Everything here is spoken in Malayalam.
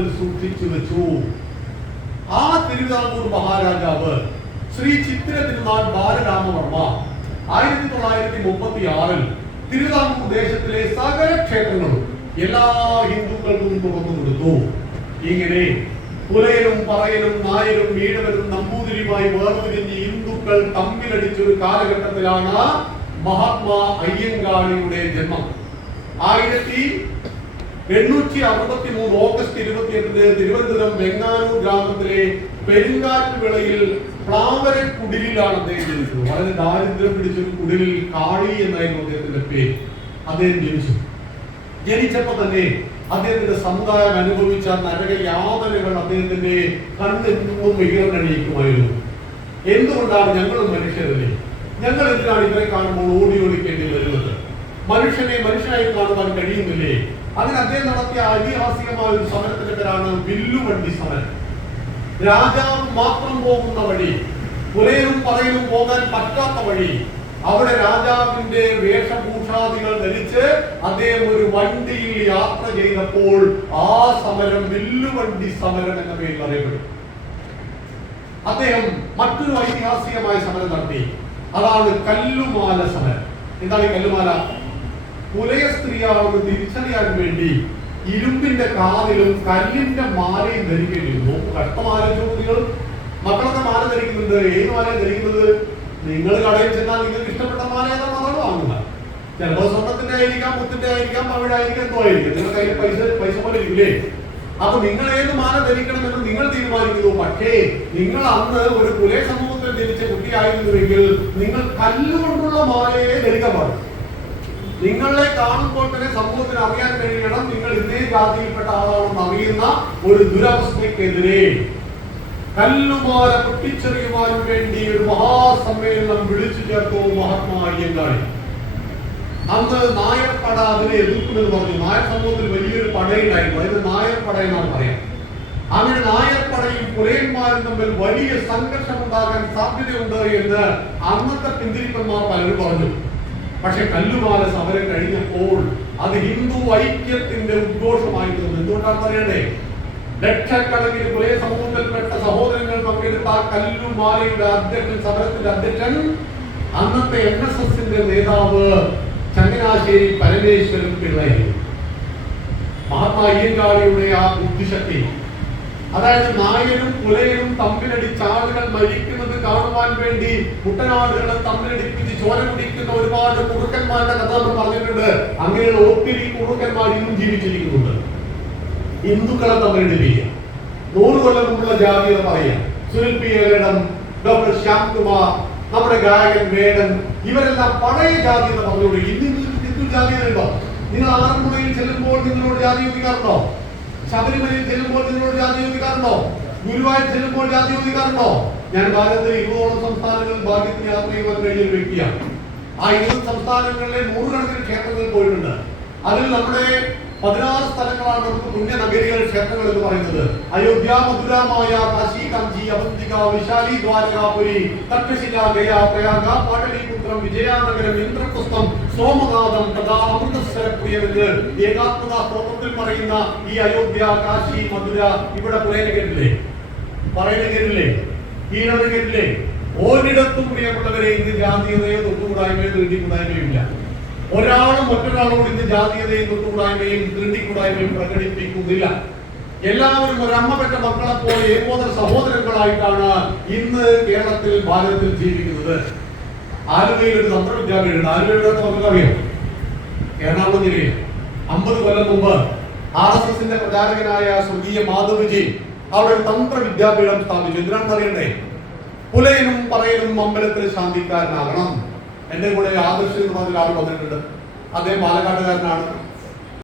കൊട്ടാരത്തിൽ സൂക്ഷിച്ചു വെച്ചു. ആ തിരുവിതാംകൂർ മഹാരാജാവ് ശ്രീ ചിത്ര തിരുനാൾ ബാലരാമവർമ്മ ആയിരത്തി തൊള്ളായിരത്തി മുപ്പത്തി ആറിൽ തിരുവിതാംകൂർ ദേശത്തിലെ സകല ക്ഷേത്രങ്ങളും എല്ലാ ഹിന്ദുക്കൾക്കും തുറന്നു കൊടുത്തു. ഇങ്ങനെ പുലയനും പറയനും നായരും ഈഴവരും നമ്പൂതിരിയുമായി വേർതിരിഞ്ഞ് ഹിന്ദുക്കൾ തമ്മിലടിച്ചൊരു കാലഘട്ടത്തിലാണ് മഹാത്മാ അയ്യങ്കാളിയുടെ ജന്മം. ആയിരത്തി എണ്ണൂറ്റി അറുപത്തി മൂന്ന് ഓഗസ്റ്റ് ഇരുപത്തി എട്ടിന് തിരുവനന്തപുരം വെങ്ങാനൂർ ഗ്രാമത്തിലെ പെരുങ്കാറ്റ് വിളയിൽ പ്ലാവര കുടിലിലാണ് അദ്ദേഹം ജനിച്ചത്. വളരെ ദാരിദ്ര്യം പിടിച്ചൊരു കുടിലിൽ കാളി എന്നായിരുന്നു അദ്ദേഹത്തിന്റെ പേര്. അദ്ദേഹം ജനിച്ചു. ജനിച്ചപ്പോ തന്നെ അദ്ദേഹത്തിന്റെ സമുദായം അനുഭവിച്ച നരക യാതനകൾ അദ്ദേഹത്തിന്റെ കണ്ണെന്നും വികരണണിയിക്കുമായിരുന്നു എന്തുകൊണ്ടാണ് ഞങ്ങൾ മനുഷ്യരല്ലേ? ഞങ്ങൾ എന്തിനാണ് ഇവരെ കാണുമ്പോൾ ഓടി ഓടിക്കേണ്ടി വരുന്നത്? മനുഷ്യനെ മനുഷ്യനായി കാണുവാൻ കഴിയുന്നില്ലേ? അങ്ങനെ അദ്ദേഹം നടത്തിയ ഐതിഹാസികമായ ഒരു സമരത്തിന്റെ പേരാണ് വില്ലുവണ്ടി സമരം. രാജാവ് മാത്രം പോകുന്ന വഴി പുലയനും പറയിലും പോകാൻ പറ്റാത്ത വഴി അവിടെ രാജാവിന്റെ വേഷഭൂഷാദികൾ ധരിച്ച് അദ്ദേഹം ഒരു വണ്ടിയിൽ യാത്ര ചെയ്തപ്പോൾ ആ സമരം വില്ലുവണ്ടി സമരം എന്ന പേരിൽ അറിയപ്പെടും. അദ്ദേഹം മറ്റൊരു ഐതിഹാസികമായ സമരം നടത്തി. അതാണ് കല്ലുമാല സമരം. എന്താണ് ഈ കല്ലുമാല? പുലയ സ്ത്രീയാണെന്ന് തിരിച്ചറിയാൻ വേണ്ടി ഇരുമ്പിന്റെ കാതിലും കല്ലിന്റെ മാലയും ധരിക്കേണ്ടിയിരുന്നു കഷ്ടമാല നിങ്ങൾ മക്കളൊക്കെ മാല ധരിക്കുന്നുണ്ട്. ഏത് മാല ധരിക്കുന്നത്? നിങ്ങൾ കടയിൽ ചെന്നാൽ നിങ്ങൾക്ക് ഇഷ്ടപ്പെട്ട മാല ഏതാണ് അതാണ് വാങ്ങുക. ചിലപ്പോൾ സ്വർണത്തിന്റെ ആയിരിക്കാം മുത്തിന്റെ ആയിരിക്കാം അവിടെ ആയിരിക്കാം എന്തോ ആയിരിക്കും. നിങ്ങളുടെ കയ്യിൽ പൈസ പൈസ പോലെ ഇരിക്കില്ലേ അപ്പൊ നിങ്ങൾ ഏത് മാല ധരിക്കണം എന്ന് നിങ്ങൾ തീരുമാനിക്കുന്നു. പക്ഷേ നിങ്ങൾ അന്ന് ഒരു പുലേ സമൂഹത്തിൽ ജനിച്ച കുട്ടിയായിരുന്നുവെങ്കിൽ നിങ്ങൾ കല്ലുകൊണ്ടുള്ള മാലയെ ധരിക്കാൻ പാടും നിങ്ങളെ കാണുമ്പോൾ തന്നെ സമൂഹത്തിന് അറിയാൻ കഴിയണം നിങ്ങൾ ഇതേ ജാതിയിൽപ്പെട്ട ആളാണെന്ന് അറിയുന്ന ഒരു ദുരവസ്ഥയ്ക്കെതിരെ. കല്ലുമാല പൊട്ടിച്ചെറിയുവാൻ വേണ്ടി ഒരു മഹാസമ്മേളനം വിളിച്ചു ചേർത്തു മഹാത്മാ അയ്യങ്കാളി. അന്ന് നായർപ്പട അതിനെ എതിർക്കുമെന്ന് പറഞ്ഞു. നായർ സമൂഹത്തിൽ വലിയൊരു പടയുണ്ടായിരുന്നു. അതിന് നായർപ്പട പട എന്നാണ് പറയാം. അങ്ങനെ നായർപ്പടയും പടയും പുലയന്മാരും തമ്മിൽ വലിയ സംഘർഷം ഉണ്ടാകാൻ സാധ്യതയുണ്ട് എന്ന് അന്നത്തെ പിന്തിരിപ്പന്മാർ പലരും പറഞ്ഞു. പക്ഷെ കല്ലുമാല സമരം കഴിഞ്ഞപ്പോൾ അത് ഹിന്ദു ഐക്യത്തിന്റെ ഉദ്ഘോഷമായി തീർന്നു എന്തുകൊണ്ടാണെന്ന് അറിയണ്ടേ ലക്ഷക്കണക്കിന് പുലയ സമൂഹത്തിൽപ്പെട്ട സഹോദരങ്ങൾ പങ്കെടുത്ത ആ കല്ലുമാലയുടെ അധ്യക്ഷൻ സമരത്തിന്റെ അധ്യക്ഷൻ അന്നത്തെ എൻ എസ് എസിന്റെ നേതാവ് ചങ്ങനാശ്ശേരി പരമേശ്വരൻ പിള്ളയായിരുന്നു മഹാത്മാ അയ്യങ്കാളിയുടെ ആ ബുദ്ധിശക്തി അതായത് നായരും പുലയനും തമ്മിലടിച്ച് ആളുകൾ മരിക്കുന്നത് കാണുവാൻ വേണ്ടി കുട്ടനാടുകളെ തമ്മിലടിപ്പിച്ച് ചോര കുടിക്കുന്ന ഒരുപാട് കുറുക്കന്മാരുടെ കഥ നമ്മൾ പറഞ്ഞിട്ടുണ്ട്. അങ്ങനെയുള്ള ഒത്തിരി കുറുക്കന്മാർ ഇന്നും ജീവിച്ചിരിക്കുന്നുണ്ട്. ഹിന്ദുക്കളെ തമ്മിലടിപ്പിക്കുക. നൂറ് കൊല്ലം മുമ്പുള്ള ജാതീയത പറയാം. സുനിൽ പി ഏലടം ഡോക്ടർ ശ്യാംകുമാർ നമ്മുടെ ഗായകൻ മേടൻ ഇവരെല്ലാം പഴയ എന്ന് പറഞ്ഞുകൊണ്ട് ഇന്ന് ഹിന്ദു ജാതി ഉണ്ടോ നിങ്ങൾ ആറന്മുളയിൽ ചെല്ലുമ്പോൾ നിങ്ങളോട് ജാതി ചോദിക്കാറുണ്ടോ? ശബരിമലയിൽ ചെല്ലുമ്പോൾ നിങ്ങളോട് ജാതി ചോദിക്കാറുണ്ടോ? ഗുരുവായൂർ ചെല്ലുമ്പോൾ ജാതി ചോദിക്കാറുണ്ടോ? ഞാൻ ഭാരതത്തിലെ ഇരുപതോളം സംസ്ഥാനങ്ങളിൽ ഭാഗ്യത്തിന് യാത്ര ചെയ്യുവാൻ കഴിഞ്ഞ ഒരു വ്യക്തിയാണ്. ആ ഇരുപത് സംസ്ഥാനങ്ങളിലെ നൂറുകണക്കിന് ക്ഷേത്രങ്ങളിൽ പോയിട്ടുണ്ട്. അതിൽ നമ്മുടെ പതിനാറ് സ്ഥലങ്ങളാണ് നമുക്ക് പുണ്യ നഗരികൾ ക്ഷേത്രങ്ങൾ എന്ന് പറയുന്നത്. അയോധ്യ മധുരമായ കാശി കാഞ്ചി അവന്തിക വിശാലി ദ്വാരകാപുരി തക്ഷശില ഗയ പ്രയാഗ പാടലിപുത്രം വിജയാനഗരം ഇന്ദ്രപ്രസ്ഥം സോമനാഥം തഥാ അമൃതസ്വരപ്രിയം എന്ന് ഏകാത്മത സ്തോത്രത്തിൽ പറയുന്ന ഈ അയോധ്യ കാശി മധുര ഇവിടെ പറയുന്ന പറയനഗരില്ലേ കേട്ടില്ലേ? ഒരിടത്തും പ്രിയപ്പെട്ടവരെ ഇന്ന് ജാതീയതയോ തൊട്ടുകൂടായ്മയോ തീണ്ടിക്കൂടായ്മയോ ഇല്ല. ഒരാളും മറ്റൊരാളോട് ഇന്ന് ജാതീയതയും തൊട്ടുകൂടായ്മയും തീണ്ടിക്കൂടായ്മയും പ്രകടിപ്പിക്കുന്നില്ല. എല്ലാവരും ഒരമ്മ പെറ്റ മക്കളെ പോലെ ഏകോദര സഹോദരങ്ങളായിട്ടാണ് ഇന്ന് കേരളത്തിൽ ഭാരതത്തിൽ ജീവിക്കുന്നത്. ആലുവയിൽ ഒരു തന്ത്ര തന്ത്രവിദ്യാപീഠമുണ്ട് ആലുവയുടെ നമുക്കറിയാം എറണാകുളം ജില്ലയിൽ അമ്പത് കൊല്ലം മുമ്പ് ആർ എസ് എസിന്റെ പ്രചാരകനായ സ്വർഗീയ മാധവജി അവിടെ ഒരു തന്ത്ര വിദ്യാപീഠം സ്ഥാപിച്ചു. എന്തിനാണെന്ന് അറിയണ്ടേ പുലയനും പറയനും അമ്പലത്തിൽ ശാന്തിക്കാരനാകണം. എന്റെ കൂടെ ആദർശ് എന്ന് ഒരാൾ വന്നിട്ടുണ്ട്. അദ്ദേഹം പാലക്കാട്ടുകാരനാണ്.